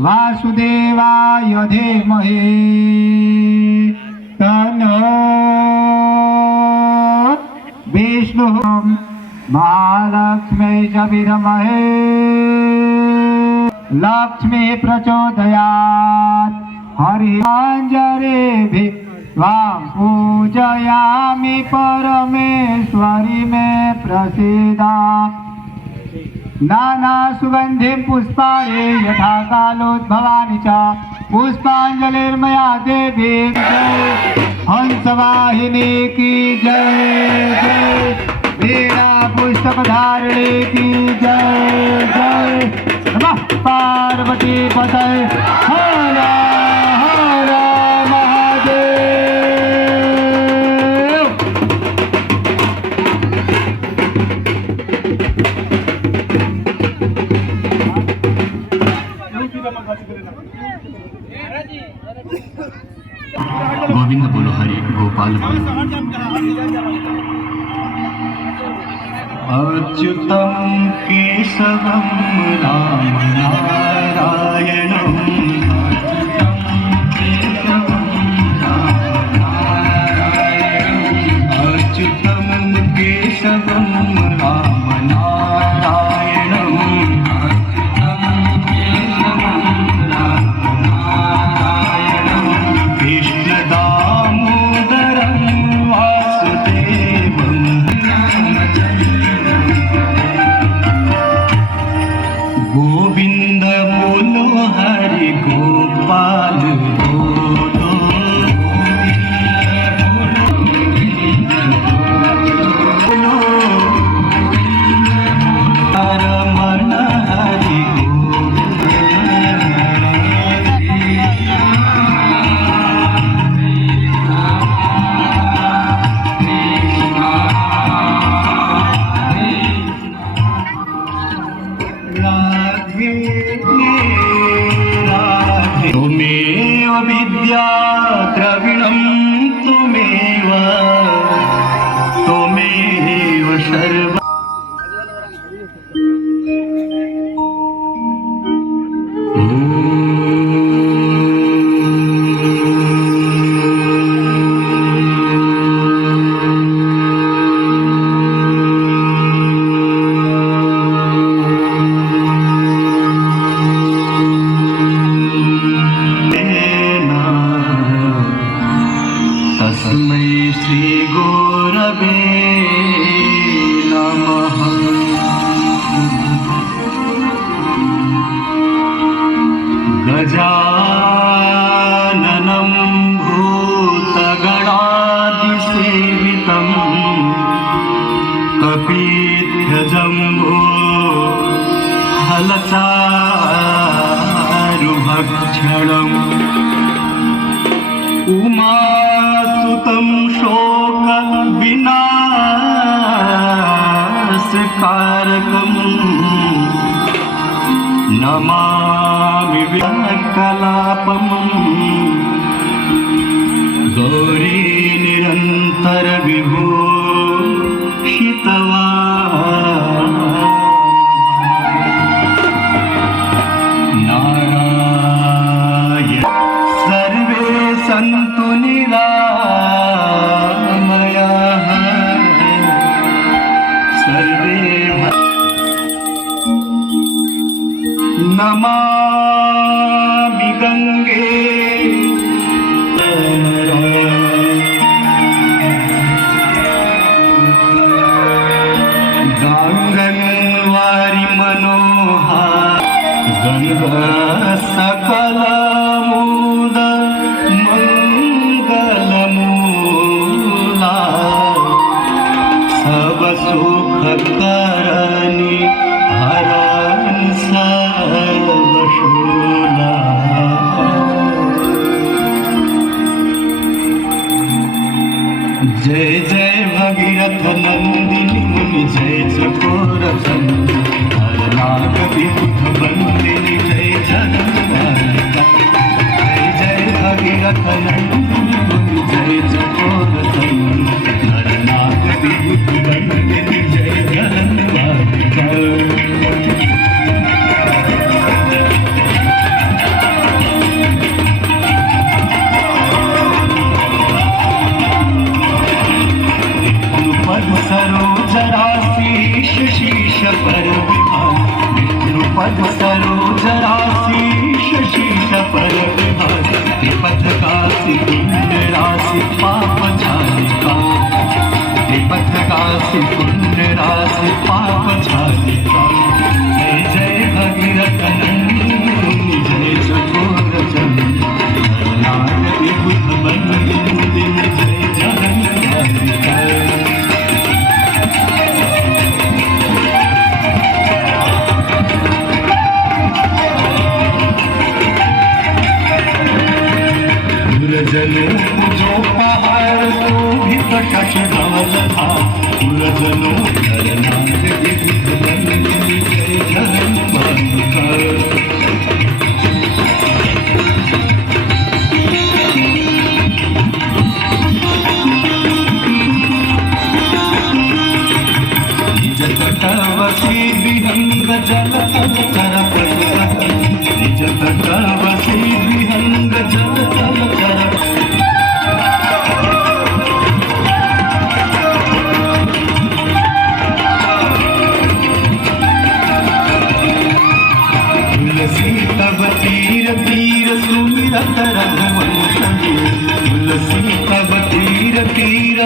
वासुदेवाय धीमहि तन्नो विष्णुः महालक्ष्मी च विद्महे लक्ष्मी प्रचोदयात् हरिञ्जरेभिः त्वां पूजयामि परमेश्वरी मे प्रसीद नाना सुगन्धिं पुष्पाणि यथा कालोद्भवानि च पुष्पाञ्जलिर्मया देवी जय हंसवाहिनी की जय जय वीणा पुस्तकधारिणी की जय जय नमः पार्वती पतये हर हर महादेव। गोविंद बोलो हरि गोपाल बोलो। अच्युतं केशवं राम नारायणं अच्युतं केशवं राम नारायणं कृष्णदामोदरं वासुदेवं गोविंद बोलो हरि गोपाल बोलो रमण हरि त्वमेव विद्या द्रविणं त्वमेव त्वमेव सर्व तस्मै श्री गुरवे नमः। गजाननं भूतगणादिसेवितं कपिध्वजम्बो हलचारुभक्षणम् उमासुतं शोकविनाशकारकं नमामि विकलापं गौरी निरन्तर विभूषितवा सन्तु निरामयाः सर्वे नमामि गंगे गांगन्वारि मनोहर गंगा सकल करनी हरण सर्वशूला जय जय भगीरथ नंदिनी मुनि जय चकोर हर नाग विबुध बंदिनी जय जगन्माता जय जय भगीरथ नंदिनी मुनि जय चकोर हर नाग विबुध बंदिनी जय जगन्माता सरोजरासी शशीश परविभासी त्रिपथकासी पुण्यरासी पाप झालिका त्रिपथकासी पुण्यरासी पाप झालिका जय जय भगीरथ नंदिनी जय चकोर चंद्र हरनाथ विबुध बंदिनी जय जगन्नाथ जनो जो पहाड़ तो भी प्रकाश डाल था जनो हरनाथ विबुध बंदिनी जय जगन्नाथ तटवसी विहंग जल तल कर प्रकट निज तटवसी विहंग जल तल कर तुलसी तब तीर तीर सुमिरत रघुवंश तुलसी तब तीर तीर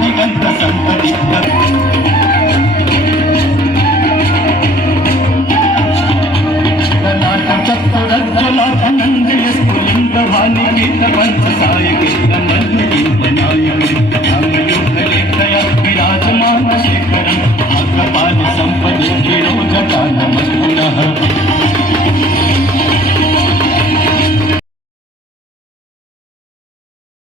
दिगंत संतती विराजमान शेखरम संपद